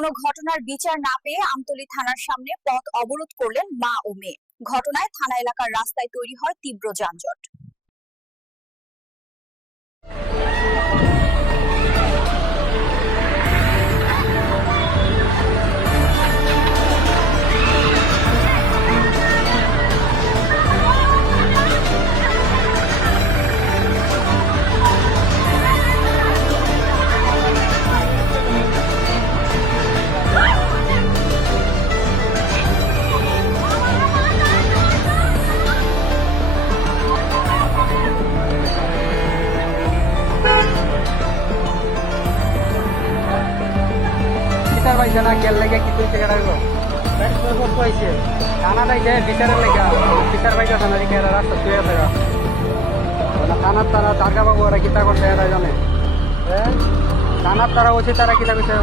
কোনো ঘটনার বিচার না পেয়ে আমতলী থানার সামনে পথ অবরোধ করলেন মা ও মেয়ে। ঘটনায় থানা এলাকার রাস্তায় তৈরি হয় তীব্র যানজট। বিচার পাইছে না, কেল লেগে, কি কেন কত পাইছে। থানা পাইছে বিচারের লেগে। বিচার পাইছে না এরা রাস্তা শুয়ে আছে গা। থানার তারা দার্গা বাবু ওরা কিতা করছে এরা জানে। থানার তারা উচিত তারা কিতা করছে